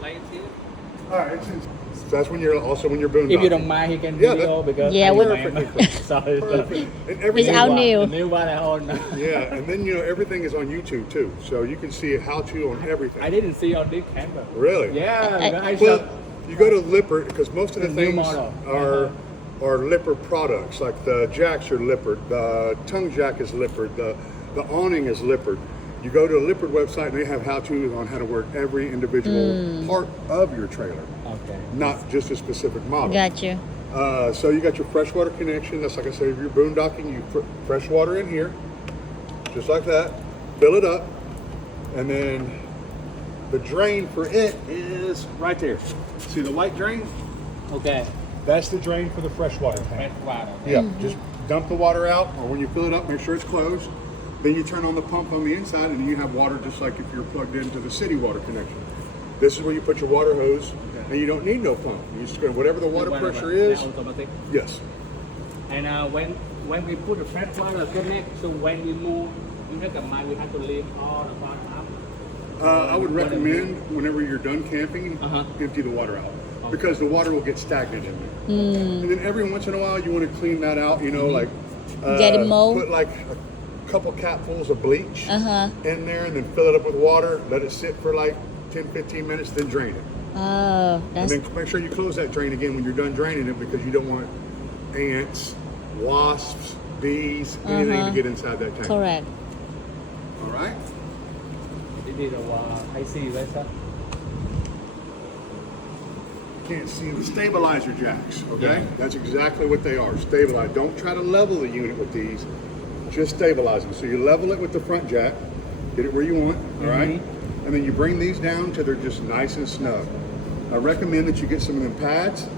place here? Alright, so that's when you're boondocking. If you don't mind, he can Yeah, video because Yeah, I we- remember. Sorry. Perfect. And It's everything, out new. The new one I own. yeah, and then everything is on YouTube too, so you can see how to on everything. I didn't see on this camera. Really? Yeah, because I Well, saw. you go to Lippert because most of the The new things model. are Lippert products. Like the jacks are Lippert, the tongue jack is Lippert, the awning is Lippert. You go to a Lippert website and they have how-tos on how to work every individual part of your trailer, Okay. not just a specific model. Got you. So you got your freshwater connection. That's like I said, if you're boondocking, you put fresh water in here, just like that. Fill it up, and then the drain for it is right there. See the white drain? Okay. That's the drain for the freshwater tank. Fresh water. Yeah, just dump the water out, or when you fill it up, make sure it's closed. Then you turn on the pump on the inside, and you have water just like if you're plugged into the city water connection. This is where you put your water hose, and you don't need no pump. You just go whatever the water pressure is. Automatic. Yes. And when we put the fresh water connect, so when we move, you recommend we have to leave all the water up. I would recommend whenever you're done camping, empty the water out because the water will get stagnant in there. And then every once in a while, you want to clean that out. Like Get it mold. put like a couple capfuls of bleach in there, and then fill it up with water. Let it sit for like 10-15 minutes, then drain it. Oh, And that's then make sure you close that drain again when you're done draining it because you don't want ants, wasps, bees, anything to get inside that tank. correct. All right. This is I see right sir. Can't see the stabilizer jacks, okay? That's exactly what they are, stabilize. Don't try to level the unit with these, just stabilize them. So you level it with the front jack, get it where you want, all right? And then you bring these down till they're just nice and snug. I recommend that you get some of them pads to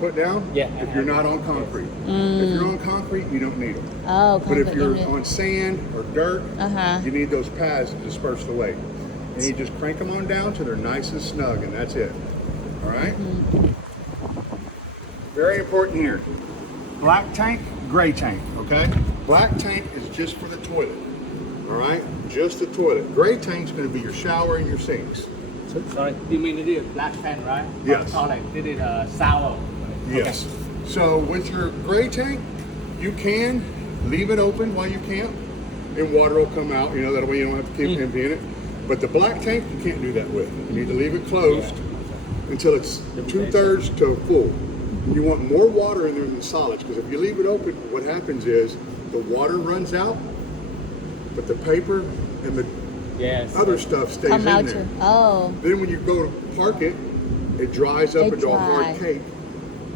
put down Yeah, if you're not on concrete. If you're on concrete, you don't need them. Oh, But if concrete you're unit. on sand or dirt, Uh-huh. you need those pads to disperse the weight. And you just crank them on down till they're nice and snug, and that's it. All right? Very important here. Black tank, gray tank, okay? Black tank is just for the toilet, all right? Just the toilet. Gray tank's gonna be your shower and your sinks. Sorry, you mean this is black pan, right? Yes. Oh, like this is sour. Yes. So with your gray tank, you can leave it open while you camp, and water will come out. That way you don't have to keep emptying it. But the black tank, you can't do that with. You need to leave it closed until it's 2/3 to full. You want more water in there than solids, because if you leave it open, what happens is the water runs out, but the paper and the Yes. other stuff stays Come in out there. to. Oh, Then when you go to park it, it dries up It into a hard dry. cake.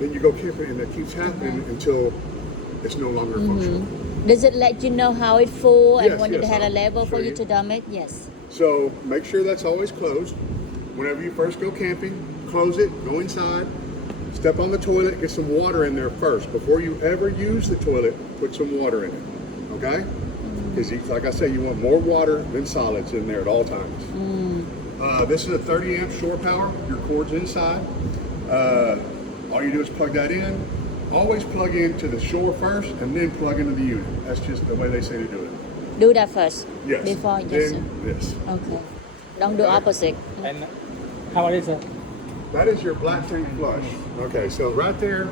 Then you go camping, and that keeps happening until it's no longer functional. does it let you know how it's full and Yes, when it yes, had a I'll level for show you you. to dump it? Yes. So make sure that's always closed. Whenever you first go camping, close it, go inside, step on the toilet, get some water in there first. Before you ever use the toilet, put some water in it, okay? Because like I say, you want more water than solids in there at all times. This is a 30 amp shore power. Your cord's inside. All you do is plug that in. Always plug into the shore first and then plug into the unit. That's just the way they say to do it. Do that first. Yes. Before, yes, sir. Then this. Okay. Don't do opposite. And how it is it? That is your black tank flush. Okay, so right there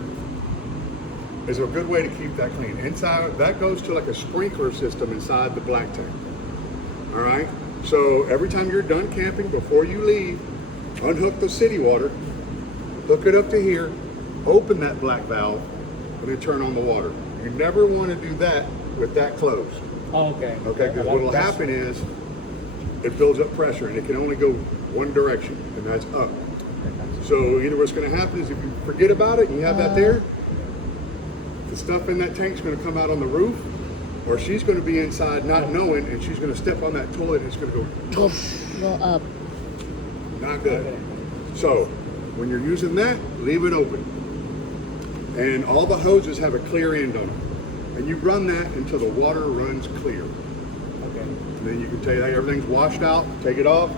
is a good way to keep that clean. Inside, that goes to like a sprinkler system inside the black tank. All right? So every time you're done camping, before you leave, unhook the city water, hook it up to here, open that black valve, and then turn on the water. You never want to do that with that closed. Oh, okay. Okay, because what will happen is it builds up pressure and it can only go one direction, and that's up. So either what's going to happen is if you forget about it and you have that there, the stuff in that tank's going to come out on the roof, or she's going to be inside not knowing, and she's going to step on that toilet and it's going to go, Go up. not good. So when you're using that, leave it open. And all the hoses have a clear end on them. And you run that until the water runs clear. Okay. And then you can tell you that everything's washed out, take it off,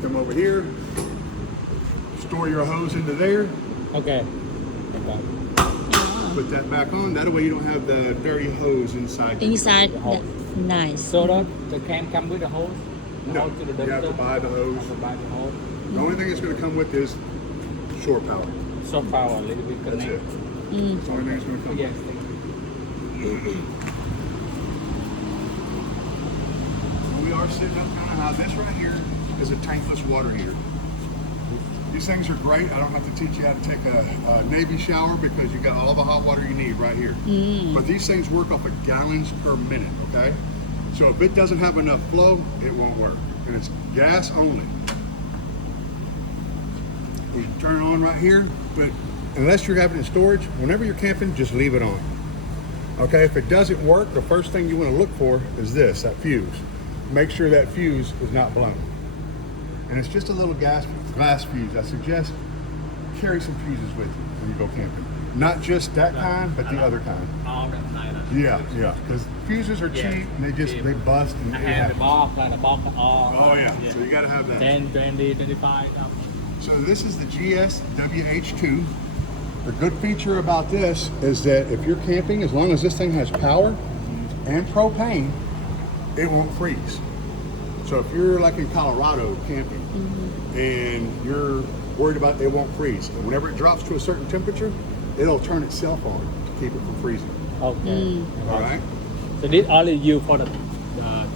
come over here, store your hose into there, Okay. Okay. put that back on. That way you don't have the dirty hose inside. Inside. hole. Nice. So the can come with the hose? The No, hose to the you have to dumpster? buy the hose. Have to buy the hose. The only thing it's going to come with is shore power. So far a little bit That's connect. it. That's the only thing it's going to come Yes, with. thank you. We are sitting up kind of high. This right here is a tankless water heater. These things are great. I don't have to teach you how to take a Navy shower because you got all the hot water you need right here. But these things work off of gallons per minute, okay? So if it doesn't have enough flow, it won't work. And it's gas only. You can turn it on right here, but unless you're having it in storage, whenever you're camping, just leave it on. Okay, if it doesn't work, the first thing you want to look for is this, that fuse. Make sure that fuse is not blown. And it's just a little glass fuse. I suggest carry some fuses with you when you go camping. Not just that kind, but the other kind. All the time. Yeah, because fuses are cheap and they bust and I it have the happens. box, all. Oh yeah, so you gotta have that. 10, 20, 25. So this is the GSWH2. The good feature about this is that if you're camping, as long as this thing has power and propane, it won't freeze. So if you're like in Colorado camping and you're worried about it won't freeze, and whenever it drops to a certain temperature, it'll turn itself on to keep it from freezing. Okay. All right? So this only used for the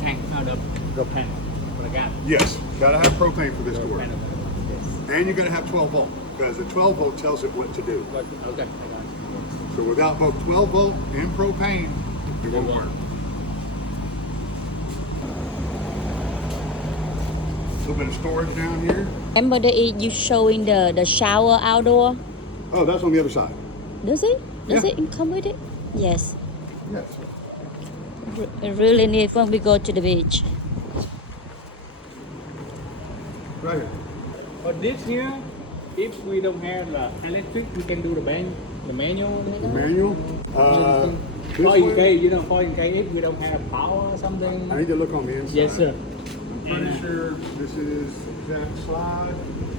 tank, the panel, for the gas. Yes, gotta have propane for this to work. Panel. Yes. And you gotta have 12 volt because the 12 volt tells it what to do. Okay, I got you. So without both 12 volt and propane, it won't work. A little bit of storage down here. Remember you showing the shower outdoor? Oh, that's on the other side. Does it? Does Yeah. it come with it? Yes. Yes. I really need when we go to the beach. Right here. But this here, if we don't have the electric, we can do the manual. The manual. This For in one, case, for in case if we don't have power or something. I need to look on the inside. Yes, sir. I'm pretty sure this is exact slide.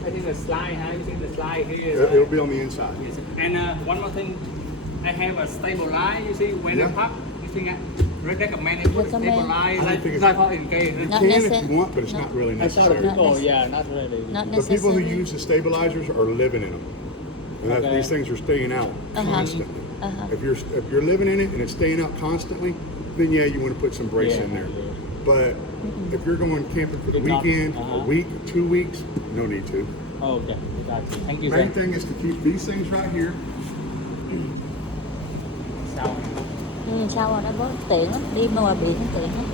I think the slide, how you see the slide here? It'll be on the inside. Yes, sir. And one more thing, I have a stabilize. You see, when Yeah. it pop, you think I recommend it put a Recommend. stabilize, I like think it's- not for in case. You Not can necessary. if you want, but it's not really I saw the necessary. people, yeah, not really. Not The people who necessarily. use the stabilizers are living in them. And Okay. these things are staying out constantly. Uh-huh. If you're living in it and it's staying out constantly, then yeah, you want to put some brace Yeah, in there. yeah. But if you're going camping for the It's not- weekend, uh-huh. a week, 2 weeks, no need to. Oh, okay, got you. Thank you, Main sir. thing is to keep these things right here. Sao? Shower nó có tiện lắm, đi ngoài biển tiện lắm.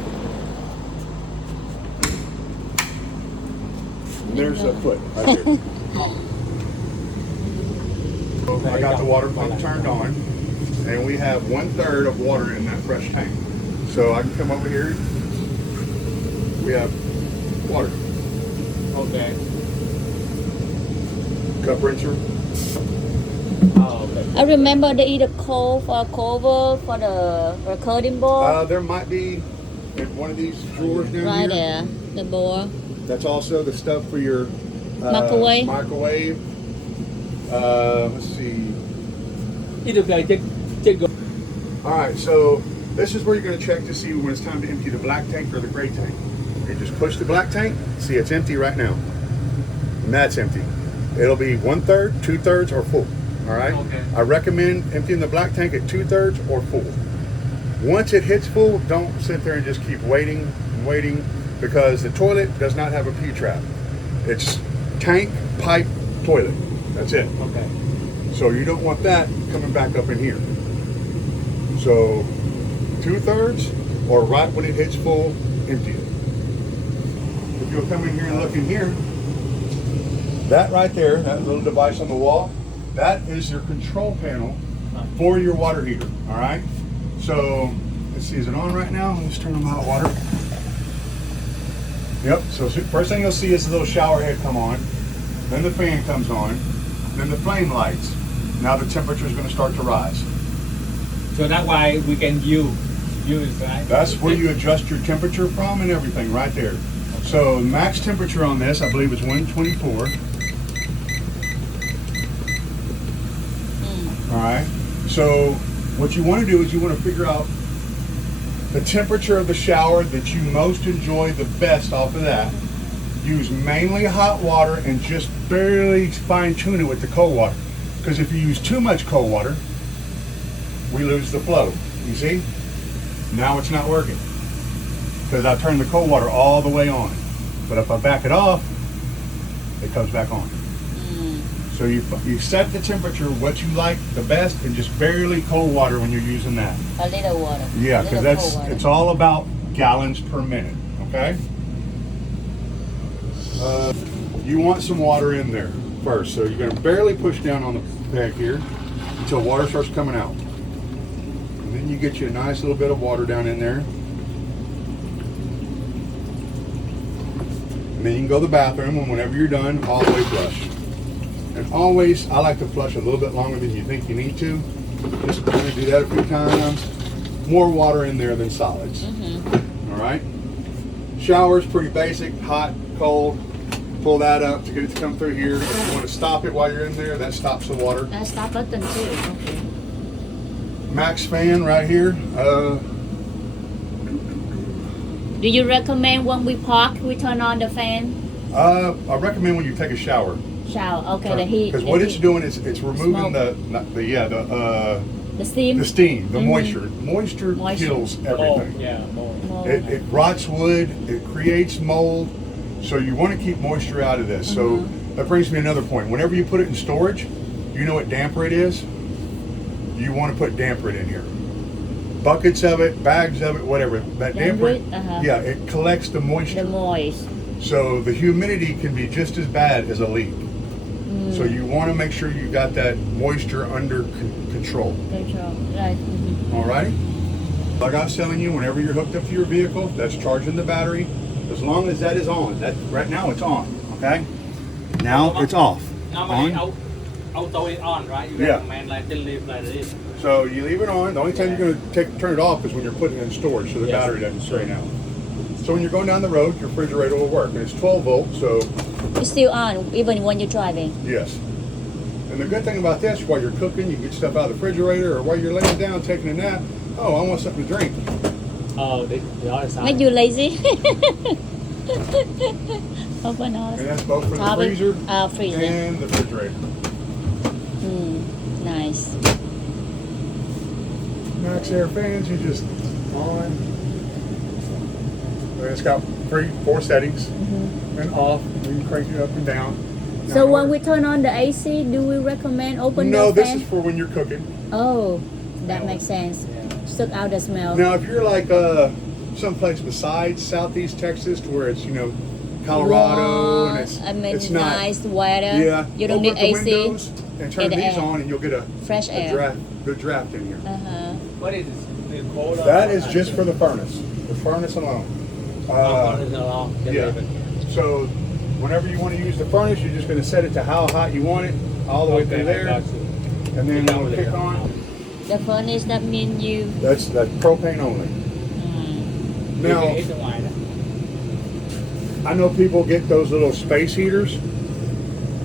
There's a foot right there. I got the water pump turned on, and we have 1/3 of water in that fresh tank. So I can come over here. We have water. Okay. Cup rinser. Oh, okay. I remember they eat a coal for a cover for the recording board. There might be in one of these drawers down Right here. there, the board. That's also the stuff for your Microwave. Microwave. Let's see. It okay, check go. All right, so this is where you're going to check to see when it's time to empty the black tank or the gray tank. You just push the black tank. See, it's empty right now, and that's empty. It'll be 1/3, 2/3, or full. All right. Okay. I recommend emptying the black tank at 2/3 or full. Once it hits full, don't sit there and just keep waiting and waiting, because the toilet does not have a P-trap. It's tank, pipe, toilet. That's it. Okay. So you don't want that coming back up in here. So 2/3 or right when it hits full, empty it. If you'll come in here and look in here, that right there, that little device on the wall, that is your control panel for your water heater. All right. So let's see, is it on right now? Let's turn on the hot water. Yep. So first thing you'll see is the little shower head come on, then the fan comes on, then the flame lights. Now the temperature is going to start to rise. So that's why we can use right? That's where you adjust your temperature from and everything right there. So max temperature on this, I believe, is 124. All right. So what you want to do is you want to figure out the temperature of the shower that you most enjoy the best off of that. use mainly hot water and just barely fine tune it with the cold water. Because if you use too much cold water, we lose the flow. You see? Now it's not working. Because I turned the cold water all the way on. But if I back it off, it comes back on. So you set the temperature what you like the best and just barely cold water when you're using that. A little water. Yeah, Little because cold water. it's all about gallons per minute, okay? You want some water in there first. So you're gonna barely push down on the peg here until water starts coming out. And then you get you a nice little bit of water down in there. And then you can go to the bathroom, and whenever you're done, all the way flush. And always, I like to flush a little bit longer than you think you need to. Just kind of do that a few times. More water in there than solids. All right? Shower's pretty basic, hot, cold. Pull that up to get it to come through here. If you want to stop it while you're in there, that stops the water. Stop button too. Okay. Max fan right here. Do you recommend when we park, we turn on the fan? I recommend when you take a shower. Shower. Okay, the heat. Because the what heat. it's doing is it's removing Smoke. the steam. steam, the moisture. Moisture Moisture. kills Oh, everything. yeah, more. Mold. It rots wood, it creates mold, so you want to keep moisture out of this. So that brings me to another point. Whenever you put it in storage, you know what damper it is? You want to put damper it in here. Buckets of it, bags of it, whatever. That damper, yeah, it collects the moisture. The moist. So the humidity can be just as bad as a leak. So you want to make sure you got that moisture under control. Control. Right. Alrighty? Like I was telling you, whenever you're hooked up to your vehicle, that's charging the battery. As long as that is on. That right now it's on. Okay? Now it's off. Normally, On. auto is on, right? You Yeah. recommend like to leave like this. So you leave it on. The only time you're going to turn it off is when you're putting it in storage, so the Yes. battery doesn't strain out. So when you're going down the road, your refrigerator will work, and it's 12 volts. So It's still on even when you're driving. yes. And the good thing about this, while you're cooking, you get stuff out of the refrigerator, or while you're laying down taking a nap. Oh, I want something to drink. Oh, the other side. Make you lazy. Open us. And that's both for the Top it. freezer Freezer. and the refrigerator. Nice. Max Air fans, you just on. And it's got four settings. And off. You can crank it up and down. So when we turn on the AC, do we recommend open No, the this fan? is for when you're cooking. Oh, that makes sense. Suck out the smell. Now, if you're like someplace besides Southeast Texas, to where it's Colorado and it's not nice weather. Yeah, You don't open need up the AC. windows and turn Get the these air. on, and you'll get a Fresh air. good draft in here. What is this? The cold or That is hot? just for the furnace alone. Oh, furnace alone. Just Yeah. leave it. So whenever you want to use the furnace, you're just going to set it to how hot you want it, all the way Okay, through I there, got you. and then Down when we with it. kick on, The furnace, that means you. that's propane only. Now, You can eat the wine. I know people get those little space heaters.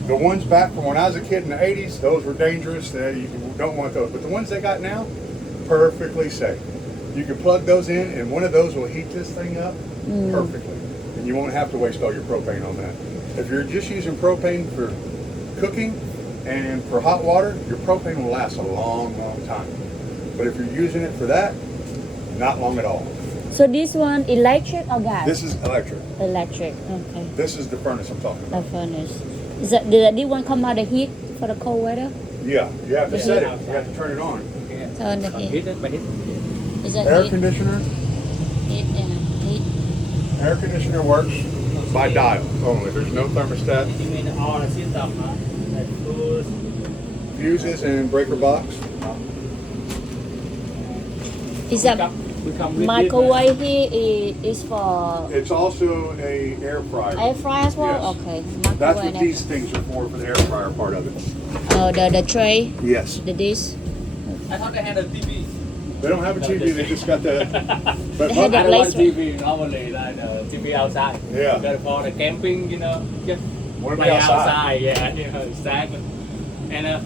The ones back from when I was a kid in the 80s, those were dangerous. You don't want those. But the ones they got now, perfectly safe. You can plug those in, and one of those will heat this thing up perfectly. And you won't have to waste all your propane on that. If you're just using propane for cooking and for hot water, your propane will last a long, long time. But if you're using it for that, not long at all. So this one electric or gas? This is electric. Electric. Okay. This is the furnace I'm talking about. The furnace. Is that did this one come out of heat for the cold weather? Yeah, you have to Yeah. set it. You have to turn it on. Turn the heat. Hit it, but hit. Is that Air heat? conditioner. Heat. Heat. Air conditioner works by dial only. There's no thermostat. You mean all the system, huh? Like food. Fuses and breaker box. Is that We come with microwave here is for It's also a air fryer. air fryer as well? Yes. Okay. That's what Microwave. these things are for the air fryer part of it. Oh, the tray, Yes. the dish. I thought they had a TV. They don't have a TV. They just got the. But They had I the don't want place- TV normally, like TV outside. Yeah. Because for the camping, just Want to play be outside? Yeah, exactly. And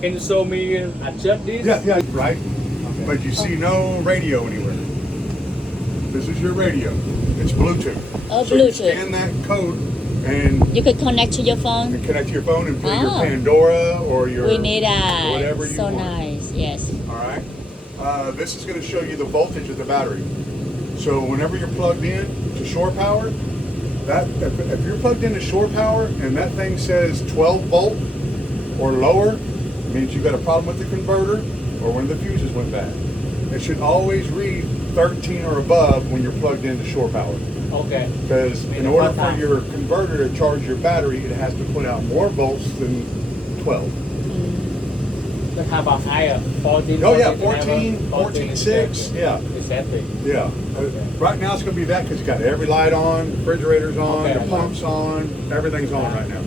can you show me adjust this? Yeah, right. But you see no radio anywhere. This is your radio. It's Bluetooth. Oh, So you Bluetooth. scan that code and You could connect to your phone. connect to your phone and play your Oh. Pandora or your We need whatever that. you So want. nice. Yes. All right. This is going to show you the voltage of the battery. So whenever you're plugged in to shore power, that if you're plugged into shore power and that thing says 12 volt or lower, it means you've got a problem with the converter or one of the fuses went bad. It should always read 13 or above when you're plugged into shore power. Okay. Because in order for your converter to charge your battery, it has to put out more volts than 12. But how about higher? 14? Oh yeah, 14, 14, 6, yeah. Exactly. Yeah. Right now it's going to be that because you got every light on, refrigerator's on, Okay. the pump's on, everything's on right now.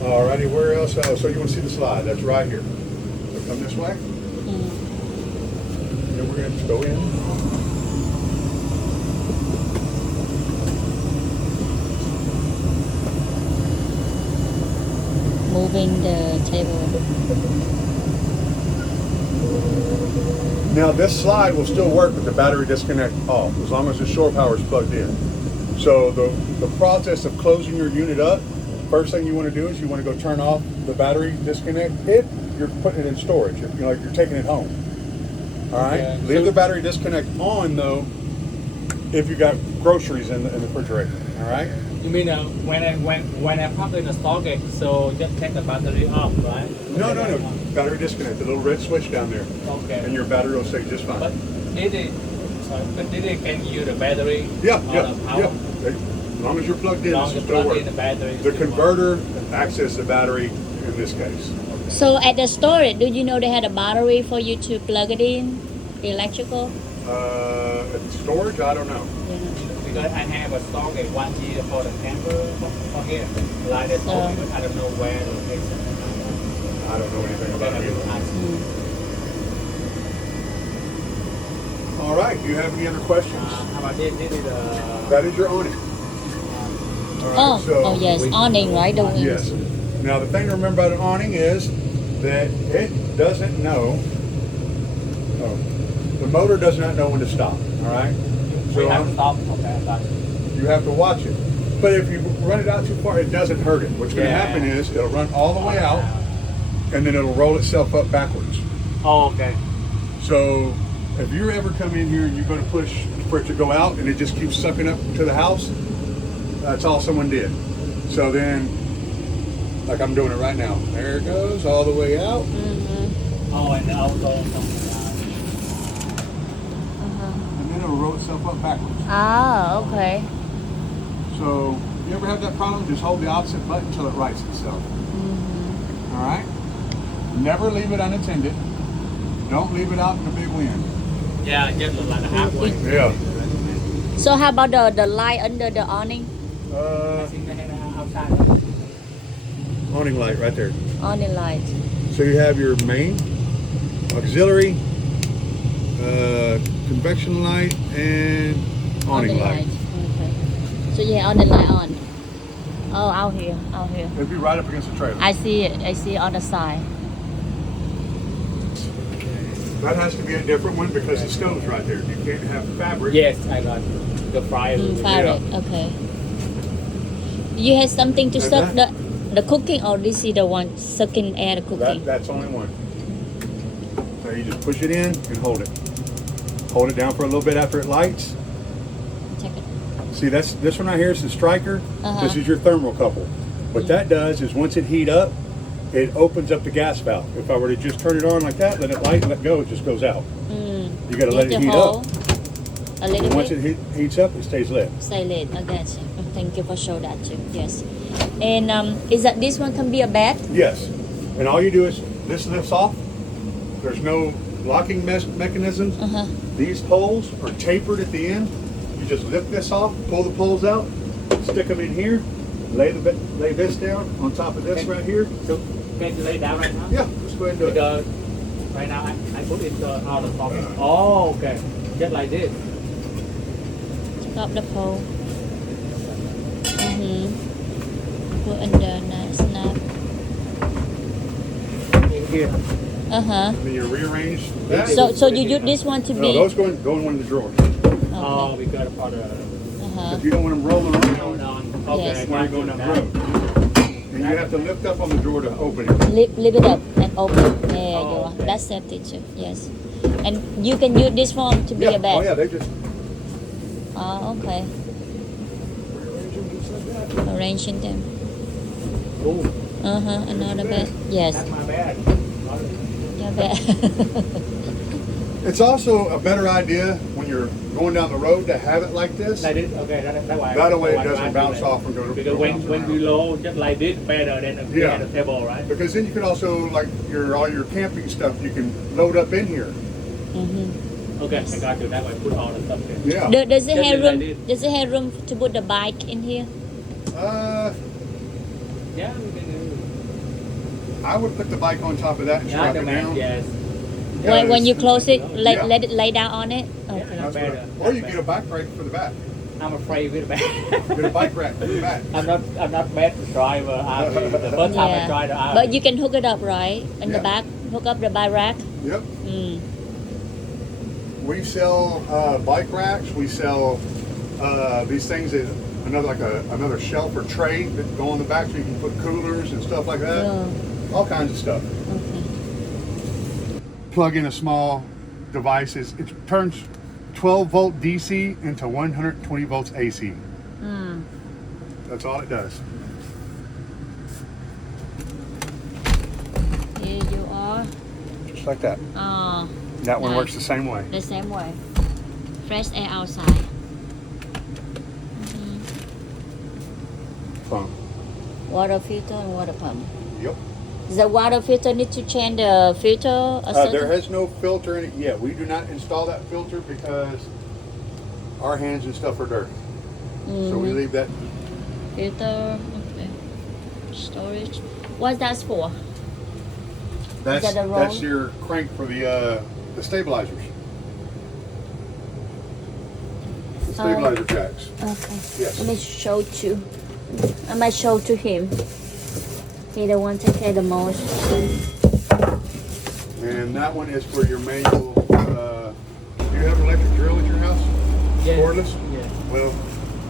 Alrighty, where else? Oh, so you want to see the slide? That's right here. So come this way. And then we're going to just go in. Moving the table. Now this slide will still work with the battery disconnect off as long as the shore power is plugged in. So the process of closing your unit up, first thing you want to do is you want to go turn off the battery disconnect if you're putting it in storage, if you're taking it home. All right, Okay. leave the battery disconnect on though if you got groceries in the refrigerator. All right. You mean when I pop in the socket, so just take the battery off, right? No. Battery disconnect, the little red switch down there, Okay. and your battery will stay just But fine. did it? Sorry, but did it can use the battery? Yeah. The power? As long as you're plugged in, Long this as will you still plug work. in the battery. The converter accesses the battery in this case. So at the storage, do you know they had a battery for you to plug it in? The electrical? At storage, I don't know. Yeah. Because I have a socket 1 year for the camper for here. Like they told me, but I don't know where the location. I don't know anything Okay, about I it will either. ask. All right. Do you have any other questions? How about this? This is That is your awning. All right, Oh yes, awning, right? The wings. Yes. Now the thing to remember about an awning is that it doesn't know. Oh, the motor does not know when to stop. All right. we have to stop. Okay, I got it. You have to watch it. But if you run it out too far, it doesn't hurt it. What's going to Yeah. happen is it'll run all the way out, and then it'll roll itself up backwards. Oh, okay. So if you ever come in here and you're going to push for it to go out and it just keeps sucking up to the house, that's all someone did. So then, like I'm doing it right now, there it goes all the way out. Oh, and also And then it'll roll itself up backwards. Ah, okay. So if you ever have that problem, just hold the opposite button until it rights itself. All right? Never leave it unattended. Don't leave it out in a big wind. yeah, just like the halfway. Yeah. So how about the light under the awning? I think they have outside. Awning light right there. Awning light. So you have your main, auxiliary, convection light, and awning light. Okay. So yeah, awning light on. Oh, out here. It'd be right up against the trailer. I see it. I see it on the side. That has to be a different one because the stove's right there. You can't have fabric. Yes, I got the fryer. Fabric. Okay. You have something to And suck the cooking, or this is the one sucking air the cooking? That's only one. So you just push it in and hold it. Hold it down for a little bit after it lights. Check it. See, this one right here is the striker. Uh-huh. This is your thermocouple. What that does is once it heat up, it opens up the gas valve. If I were to just turn it on like that, let it light and let go, it just goes out. You got to let it heat up. A little And once bit. it heats up, it stays lit. Say lit. I got you. Thank you for showing that too. Yes. And is that this one can be a bed? Yes. And all you do is this lifts off. There's no locking mechanisms. Uh-huh. These poles are tapered at the end. You just lift this off, pull the poles out, stick them in here, lay this down on top of this Okay. right here. So can you lay down right now? Yeah, let's go ahead and do it. Because right now I put it out of the pocket. Oh, okay. Just like this. Check out the pole. Put in the snap. In here. Uh-huh. And then you rearrange that. So you use this one to No, be those go in one of the drawers. Oh, we got it for the. Uh-huh. If you don't want them rolling around Hold on. Okay, Yes. I when you're got going you down the now. road. And you have to lift up on the drawer to open it. Lift it up and open. There you Oh, go. okay. That's safety too. Yes. And you can use this one to be a bed. Oh yeah, they just Oh, okay. rearrange them just like that. Arranging them. Ooh, Another bed. Yes. that's my bad. Your bed. It's also a better idea when you're going down the road to have it like this. Like this, okay, that's why. That way it that's why doesn't I do bounce that. off and go to Because go when bounce when around. we low, just like this, better than a Yeah. at the table, right? Because then you can also, like all your camping stuff, you can load up in here. Okay, I got you. That way, put all the stuff in. Yeah. Does it Just have like room? this. Does it have room to put the bike in here? Yeah, we can do. I would put the bike on top of that and Yeah, strap the it man, down. yes. When you close it, Yeah. let it lay down on it. Yeah, Okay. not That's bad. what or you get a bike rack for the back. I'm afraid with the Get a bike rack for the back. I'm not bad driver. The first time I tried the RV. But you can hook it up, right? In the Yeah. back, hook up the bike rack. Yep. Mm. We sell bike racks. We sell these things that another shelf or tray that go on the back so you can put coolers and stuff like that. Oh, All kinds of stuff. okay. Plug in a small device. It turns 12 volt DC into 120 volts AC. Mm. That's all it does. Here you are. Just like that. Oh, That one Nice. works the same way. the same way. Fresh air outside. Pump. Water filter and water pump. Yep. Does the water filter need to change the filter? There has no filter in it yet. We do not install that filter because our hands and stuff are dirty. So we leave that. filter. Okay. Storage. What's that for? That's that a roll? that's your crank for the stabilizers. Stabilizer jacks. Okay. Yes. Let me show to. I might show to him. He the one take care the most. And that one is for your manual. Do you have an electric drill at your house? Yes. Cordless? Yes. Well,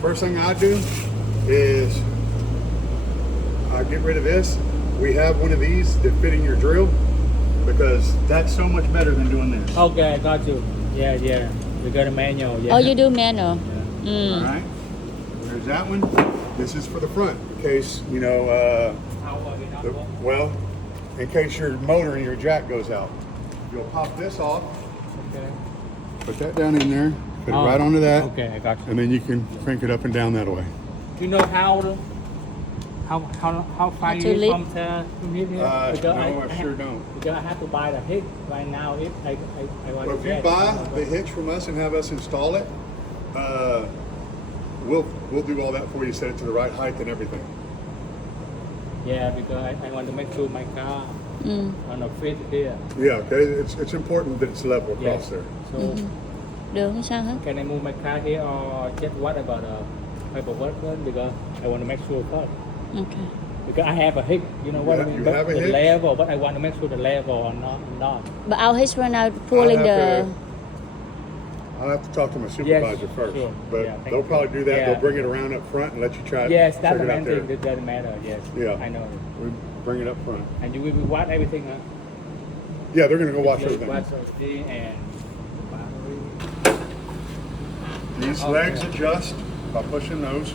first thing I do is I get rid of this. We have one of these that fit in your drill because that's so much better than doing this. Okay, I got you. Yeah. We got a manual. Yeah. Oh, you do manual. All Mm. right. There's that one. This is for the front in case, How are we not work? well, in case your motor and your jack goes out. You'll pop this off, Okay. put that down in there, put it Oh, right onto that, Okay, I got you. and then you can crank it up and down that way. You know how far How you to live live? from here? No, I sure don't. Because I have to buy the hitch right now if I want But to if you get buy the hitch from us and have us install it, we'll do all that for you, set it to the right height and everything. Yeah, because I want to make sure my car Mm. on a fit here. Yeah, okay. It's important that it's level across Yes. there. So Được hay sao hết? can I move my car here or just what about paperwork first? Because I want to make sure first. Okay. Because I have a hitch, you know what I mean? You But have a the hitch? level, but I want to make sure the level or not. But our hitch right now pulling the. I'll have to talk to my supervisor first. sure. But Yeah, thank they'll you. probably do that. Yeah. They'll bring it around up front and let you try Yes, it. that's check the it out main there. thing. That doesn't matter. Yes. Yeah. I know. We bring it up front. And you will watch everything, huh? Yeah, they're going to go watch Just everything. watch everything and battery. These Okay. legs adjust by pushing those.